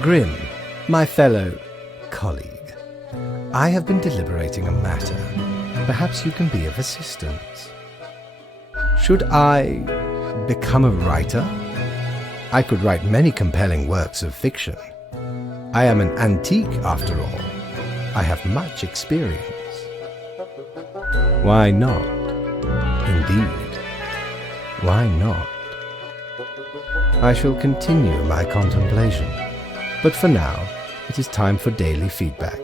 Grim, my fellow colleague, I have been deliberating a matter. Perhaps you can be of assistance. Should I become a writer? I could write many compelling works of fiction. I am an antique, after all. I have much experience. Why not? Indeed, why not? I shall continue my contemplation, but for now, it is time for daily feedback.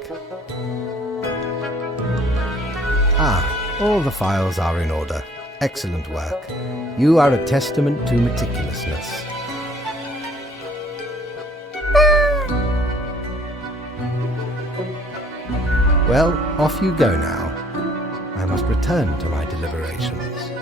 All the files are in order. Excellent work. You are a testament to meticulousness. Well, off you go now. I must return to my deliberations.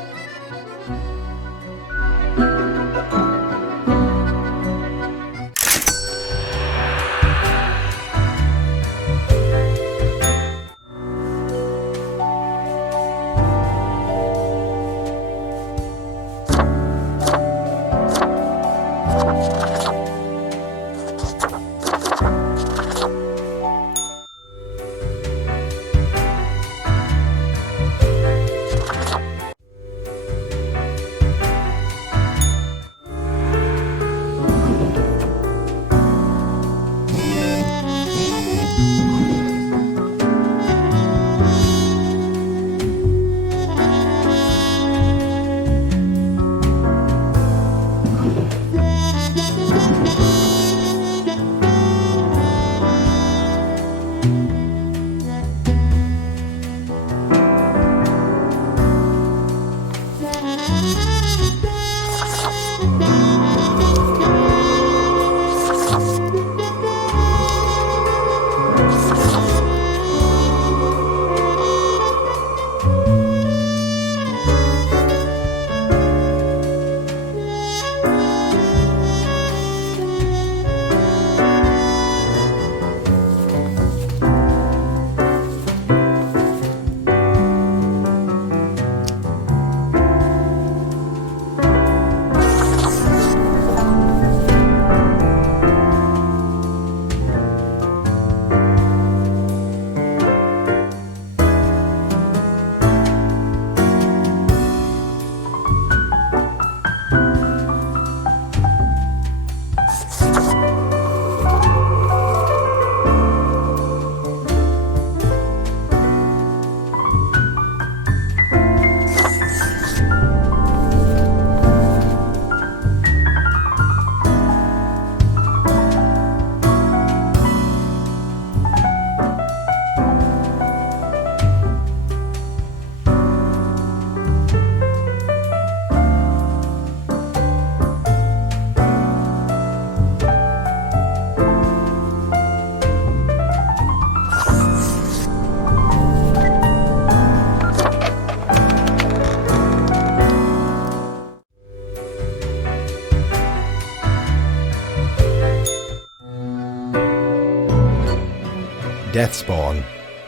Deathspawn,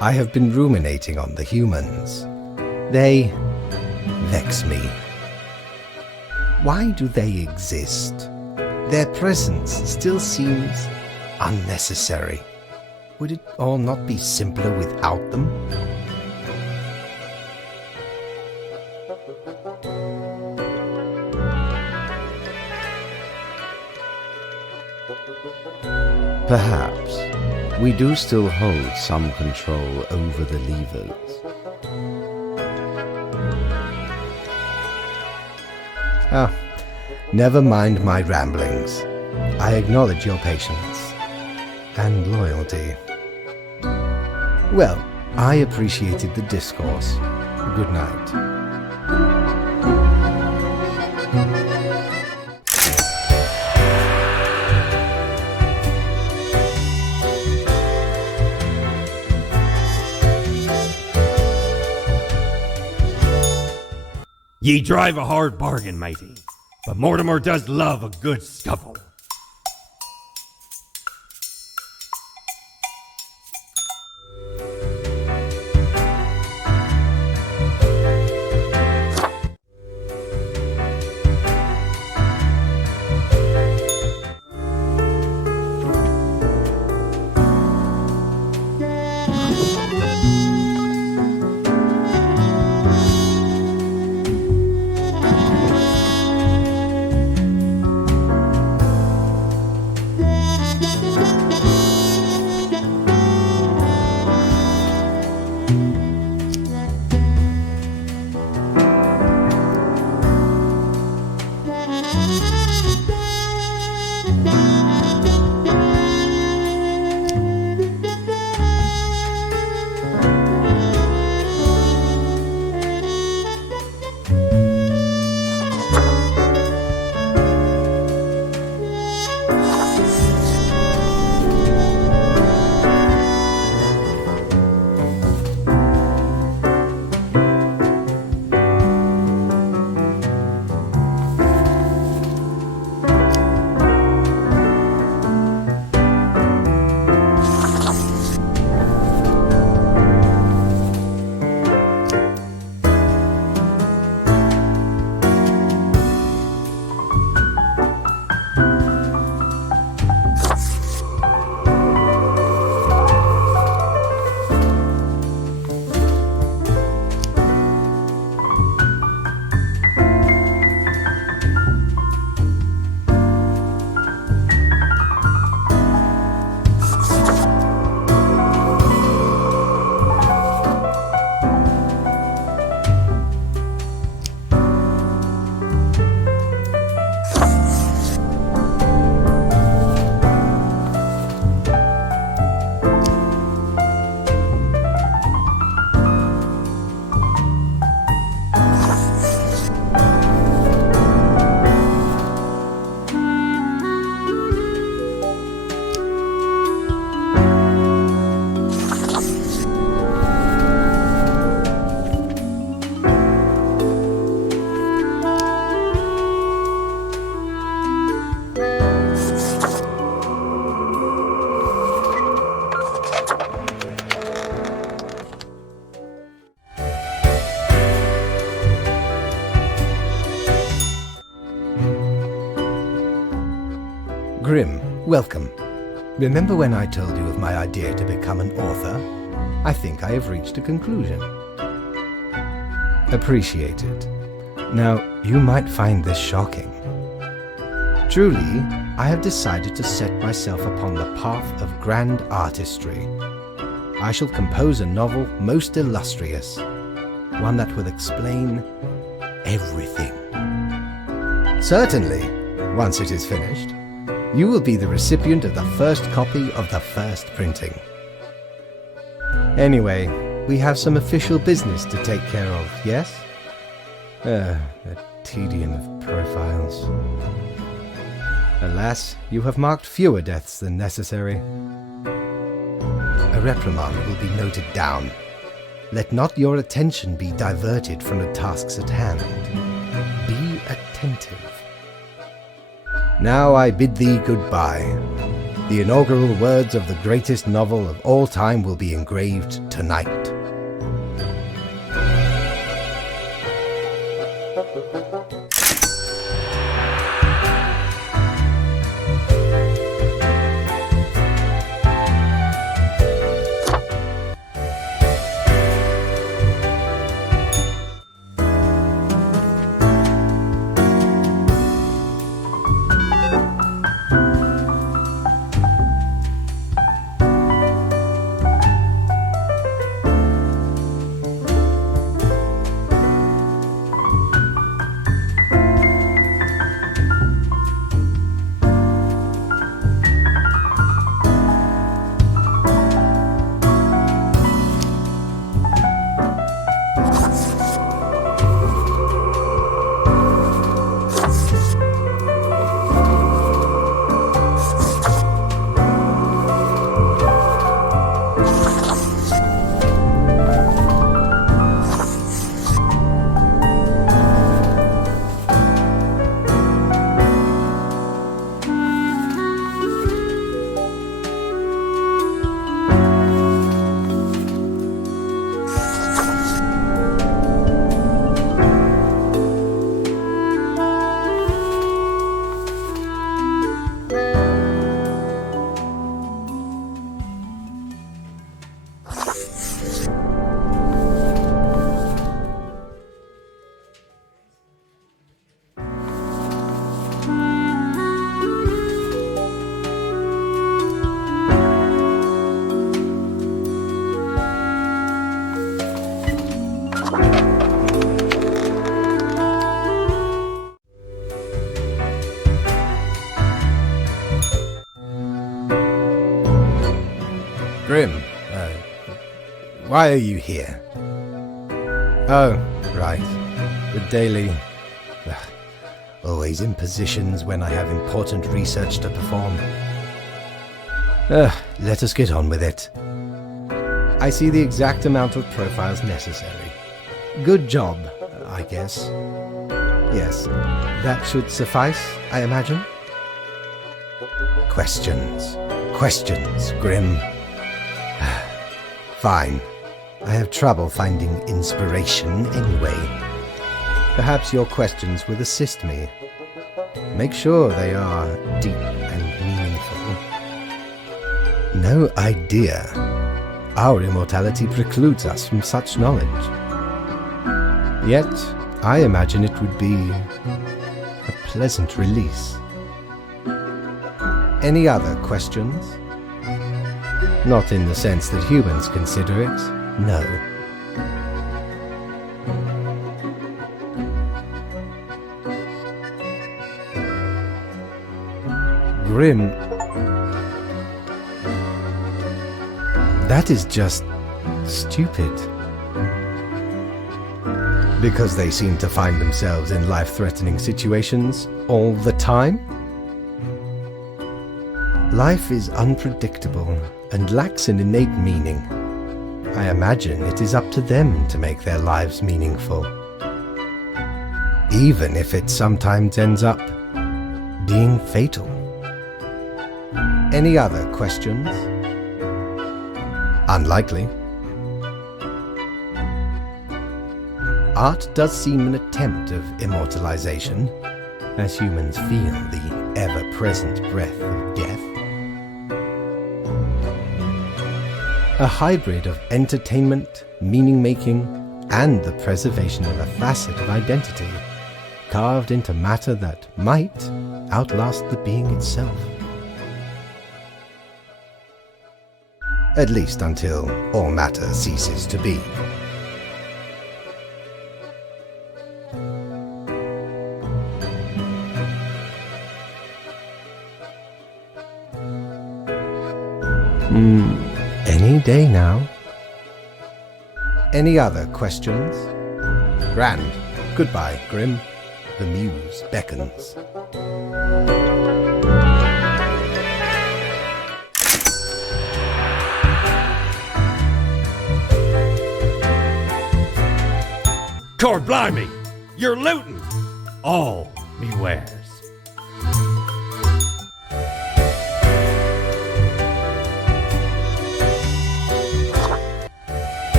I have been ruminating on the humans. They vex me. Why do they exist? Their presence still seems unnecessary. Would it all not be simpler without them? Perhaps we do still hold some control over the levers. Never mind my ramblings. I acknowledge your patience and loyalty. Well, I appreciated the discourse. Good night. Ye drive a hard bargain, matey, but Mortimer does love a good scuffle. Grim, welcome. Remember when I told you of my idea to become an author? I think I have reached a conclusion. Appreciate it. Now, you might find this shocking. Truly, I have decided to set myself upon the path of grand artistry. I shall compose a novel most illustrious, one that will explain everything. Certainly, once it is finished, you will be the recipient of the first copy of the first printing. Anyway, we have some official business to take care of, yes? The tedium of profiles. Alas, you have marked fewer deaths than necessary. A reprimand will be noted down. Let not your attention be diverted from the tasks at hand. Be attentive. Now I bid thee goodbye. The inaugural words of the greatest novel of all time will be engraved tonight. Grim, why are you here? Oh, right. The daily... always in positions when I have important research to perform. Let us get on with it. I see the exact amount of profiles necessary. Good job, I guess. Yes, that should suffice, I imagine. Questions. Questions, Grim. Fine. I have trouble finding inspiration anyway. Perhaps your questions will assist me. Make sure they are deep and meaningful. No idea. Our immortality precludes us from such knowledge. Yet, I imagine it would be a pleasant release. Any other questions? Not in the sense that humans consider it, no. Grim. That is just stupid. Because they seem to find themselves in life-threatening situations all the time? Life is unpredictable and lacks an innate meaning. I imagine it is up to them to make their lives meaningful. Even if it sometimes ends up being fatal. Any other questions? Unlikely. Art does seem an attempt of immortalization, as humans feel the ever-present breath of death. A hybrid of entertainment, meaning-making, and the preservation of a facet of identity, carved into matter that might outlast the being itself. At least until all matter ceases to be. Any day now. Any other questions? Grand. Goodbye, Grim. The muse beckons. Cord blimey! You're looting! All me wares.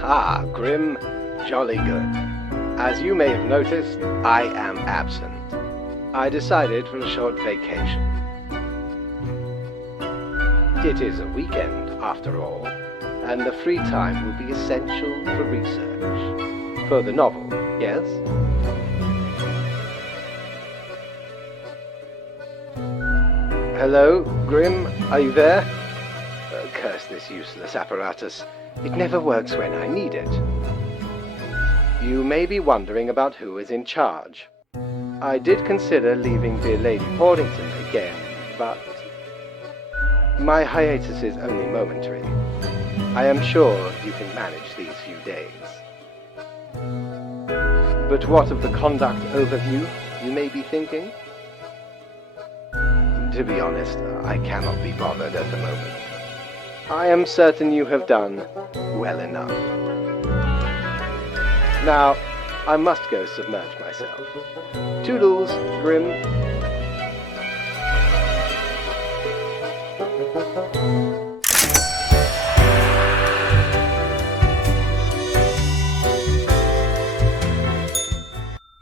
Aha, Grim. Jolly good. As you may have noticed, I am absent. I decided for a short vacation. It is a weekend, after all, and the free time will be essential for research. For the novel, yes? Hello, Grim, are you there? Curse this useless apparatus. It never works when I need it. You may be wondering about who is in charge. I did consider leaving dear Lady Portington again, but my hiatus is only momentary. I am sure you can manage these few days. But what of the conduct overview, you may be thinking? To be honest, I cannot be bothered at the moment. I am certain you have done well enough. Now, I must go submerge myself. Toodles, Grim.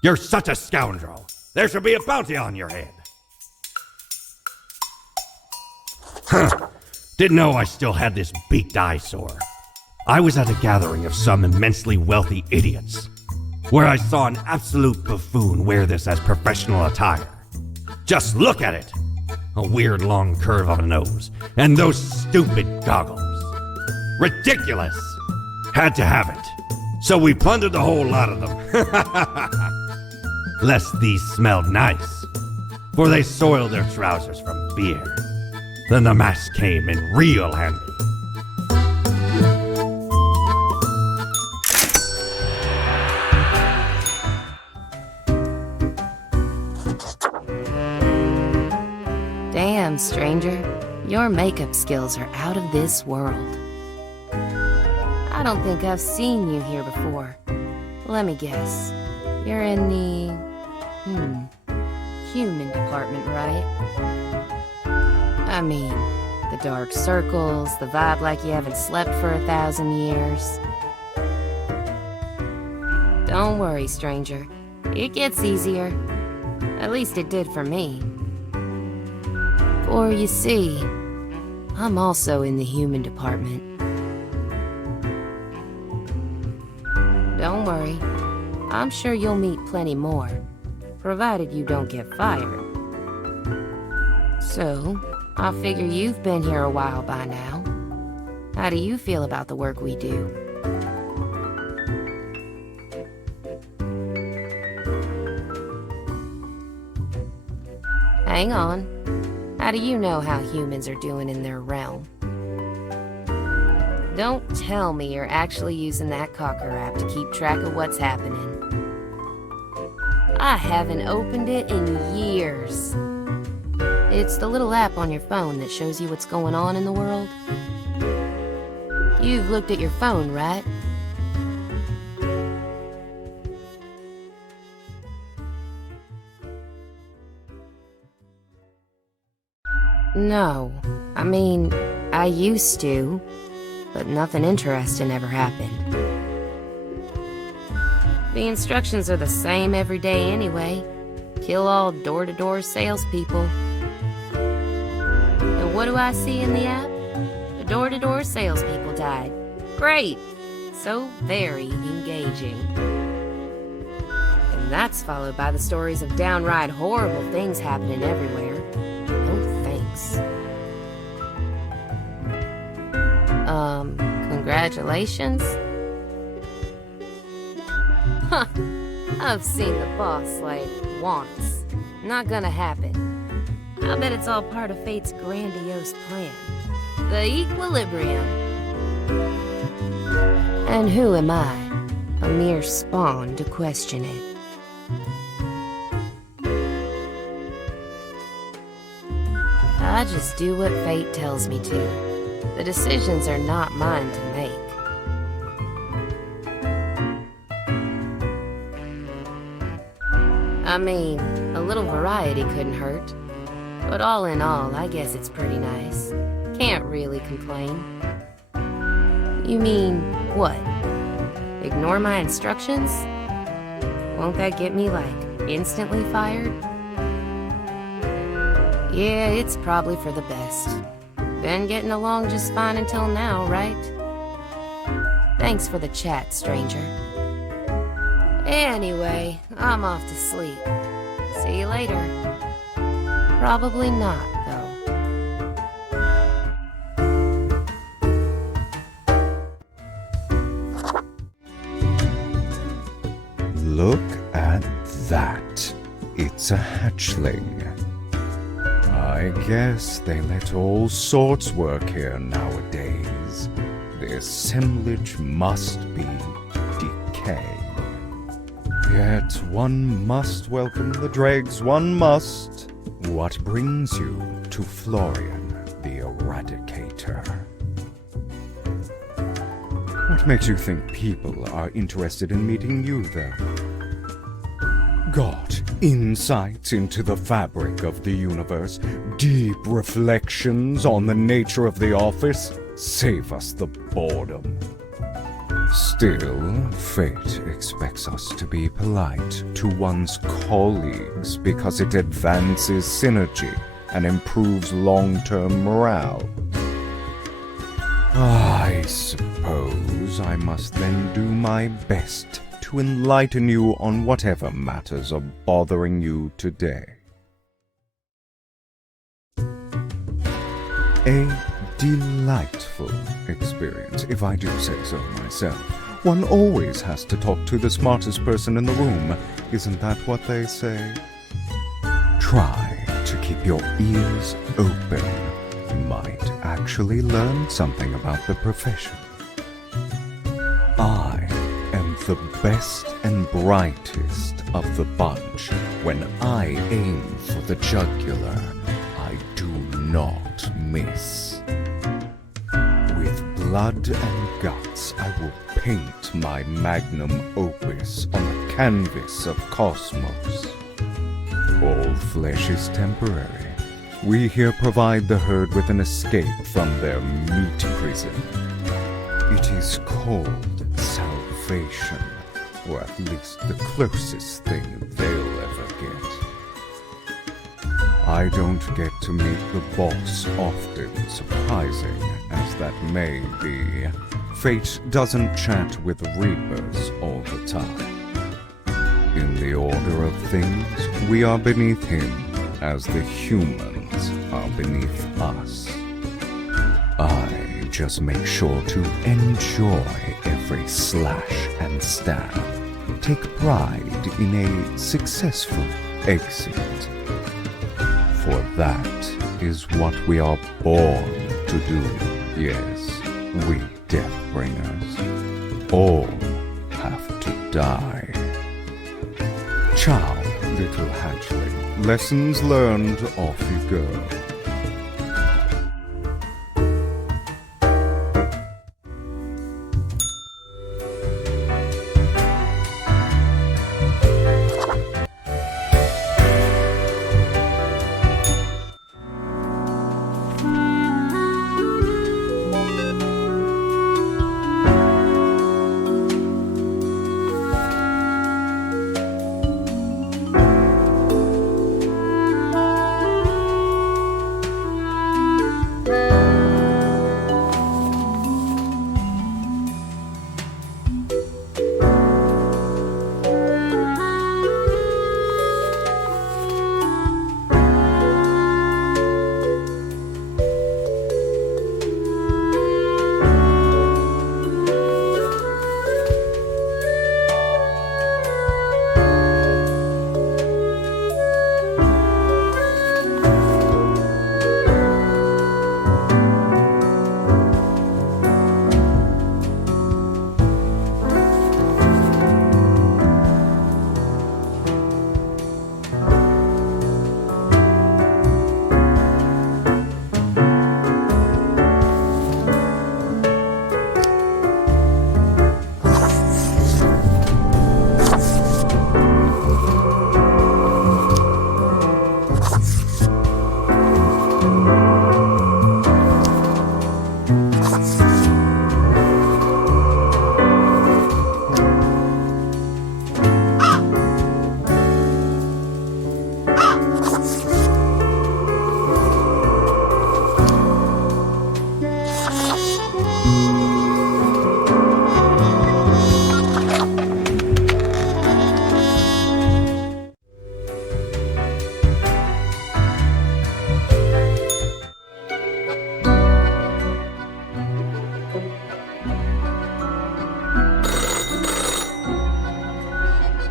You're such a scoundrel. There should be a bounty on your head. Huh. Didn't know I still had this beaked eyesore. I was at a gathering of some immensely wealthy idiots, where I saw an absolute buffoon wear this as professional attire. Just look at it! A weird long curve of a nose, and those stupid goggles. Ridiculous! Had to have it. So we plundered the whole lot of them. Lest these smelled nice, for they soiled their trousers from beer. Then the mask came in real handy. Damn, stranger. Your makeup skills are out of this world. I don't think I've seen you here before. Let me guess. You're in the... human department, right? I mean, the dark circles, the vibe like you haven't slept for 1,000 years. Don't worry, stranger. It gets easier. At least it did for me. For you see, I'm also in the human department. Don't worry. I'm sure you'll meet plenty more, provided you don't get fired. So, I figure you've been here a while by now. How do you feel about the work we do? Hang on. How do you know how humans are doing in their realm? Don't tell me you're actually using that Cocker app to keep track of what's happening. I haven't opened it in years. It's the little app on your phone that shows you what's going on in the world. You've looked at your phone, right? No. I mean, I used to, but nothing interesting ever happened. The instructions are the same every day anyway. Kill all door-to-door salespeople. And what do I see in the app? The door-to-door salespeople died. Great! So very engaging. And that's followed by the stories of downright horrible things happening everywhere. No thanks. Congratulations? Huh. I've seen the boss, like, once. Not gonna happen. I bet it's all part of fate's grandiose plan. The equilibrium. And who am I? A mere spawn to question it. I just do what fate tells me to. The decisions are not mine to make. I mean, a little variety couldn't hurt. But all in all, I guess it's pretty nice. Can't really complain. You mean, what? Ignore my instructions? Won't that get me, like, instantly fired? Yeah, it's probably for the best. Been getting along just fine until now, right? Thanks for the chat, stranger. Anyway, I'm off to sleep. See you later. Probably not, though. Look at that. It's a hatchling. I guess they let all sorts work here nowadays. The assemblage must be decay. Yet one must welcome the dregs, one must. What brings you to Florian the Eradicator? What makes you think people are interested in meeting you, though? Got insights into the fabric of the universe, deep reflections on the nature of the office? Save us the boredom. Still, fate expects us to be polite to one's colleagues because it advances synergy and improves long-term morale. I suppose I must then do my best to enlighten you on whatever matters are bothering you today. A delightful experience, if I do say so myself. One always has to talk to the smartest person in the room. Isn't that what they say? Try to keep your ears open. You might actually learn something about the profession. I am the best and brightest of the bunch. When I aim for the jugular, I do not miss. With blood and guts, I will paint my magnum opus on the canvas of cosmos. All flesh is temporary. We here provide the herd with an escape from their meat prison. It is called salvation, or at least the closest thing they'll ever get. I don't get to meet the boss often, surprising as that may be. Fate doesn't chat with reapers all the time. In the order of things, we are beneath him, as the humans are beneath us. I just make sure to enjoy every slash and stab. Take pride in a successful exit. For that is what we are born to do. Yes, we Deathbringers. All have to die. Ciao, little hatchling. Lessons learned, off you go.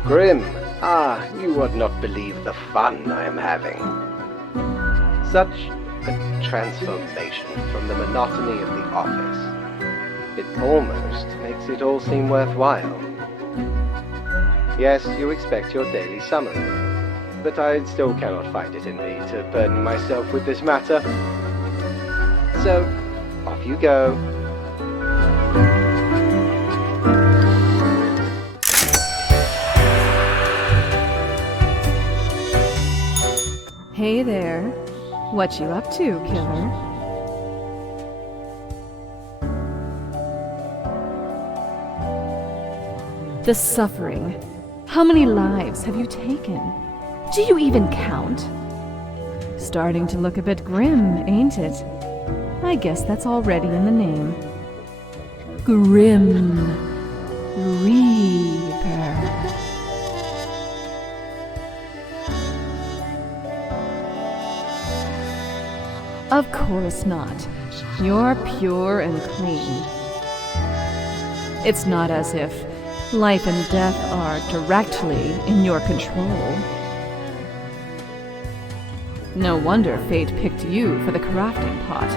Grim, you would not believe the fun I am having. Such a transformation from the monotony of the office. It almost makes it all seem worthwhile. Yes, you expect your daily summary, but I still cannot find it in me to burden myself with this matter. So, off you go. Hey there. What you up to, killer? The suffering. How many lives have you taken? Do you even count? Starting to look a bit grim, ain't it? I guess that's already in the name. Grim Reaper. Of course not. You're pure and clean. It's not as if life and death are directly in your control. No wonder fate picked you for the crafting pot.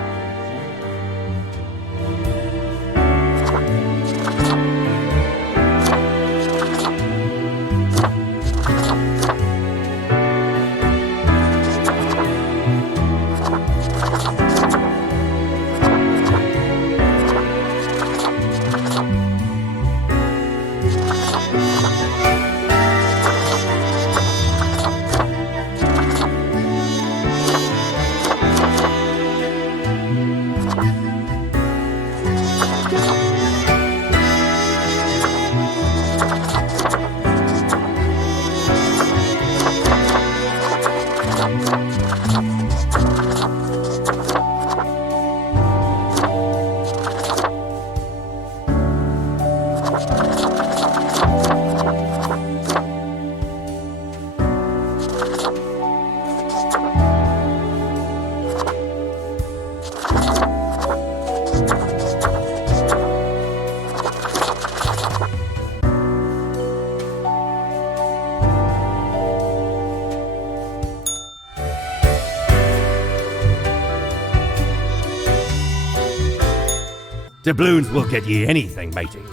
Doubloons will get ye anything, matey.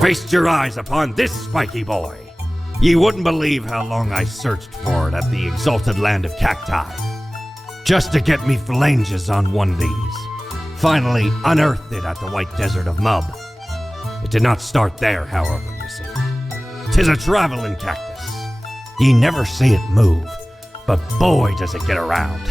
Feast your eyes upon this spiky boy. Ye wouldn't believe how long I searched for it at the exalted land of cacti, just to get me phalanges on one of these. Finally unearthed it at the white desert of Mub. It did not start there, however, you see. 'Tis a traveling cactus. Ye never see it move, but boy does it get around.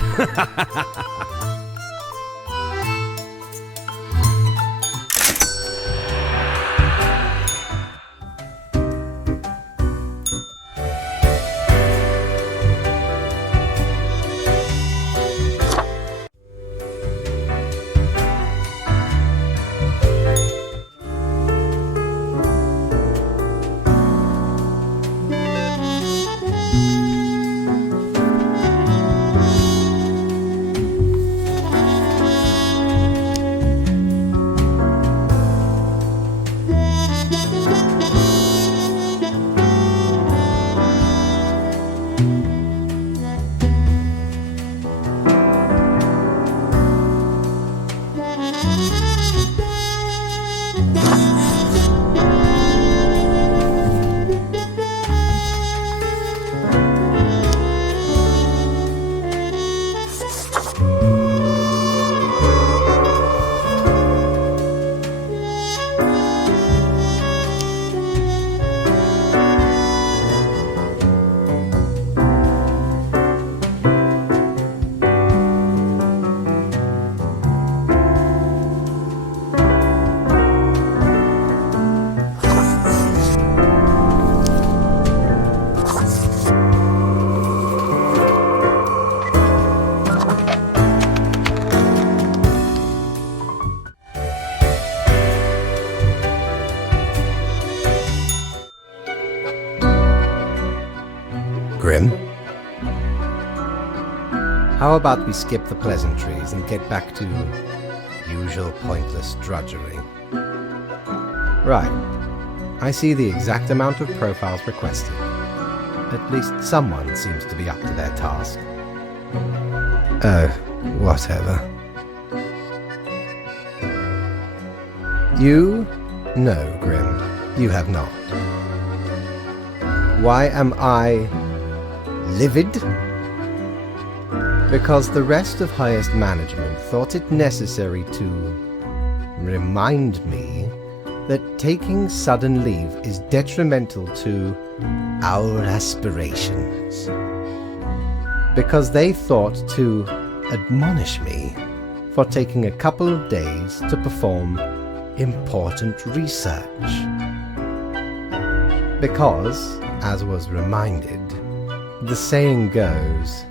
Grim? How about we skip the pleasantries and get back to usual pointless drudgery? Right. I see the exact amount of profiles requested. At least someone seems to be up to their task. Oh, whatever. You? No, Grim, you have not. Why am I livid? Because the rest of highest management thought it necessary to remind me that taking sudden leave is detrimental to our aspirations. Because they thought to admonish me for taking a couple of days to perform important research. Because, as was reminded, the saying goes,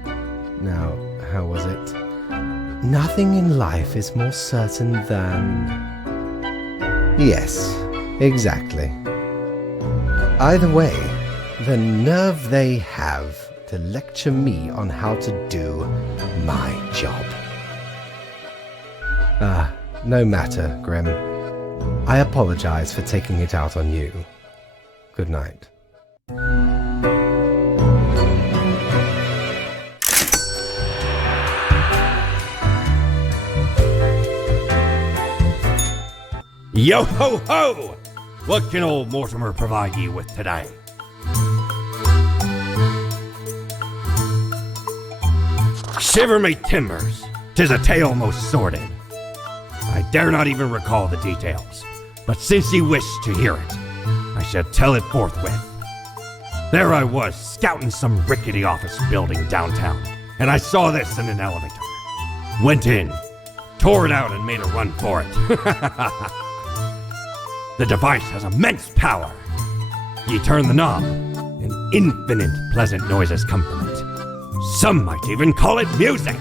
now, how was it? Nothing in life is more certain than... Yes, exactly. Either way, the nerve they have to lecture me on how to do my job. No matter, Grim. I apologize for taking it out on you. Good night. Yo ho ho! What can old Mortimer provide you with today? Shiver me timbers, 'tis a tale most sordid. I dare not even recall the details, but since you wish to hear it, I shall tell it forthwith. There I was, scouting some rickety office building downtown, and I saw this in an elevator. Went in, tore it out, and made a run for it. The device has immense power. You turn the knob, and infinite pleasant noises come from it. Some might even call it music.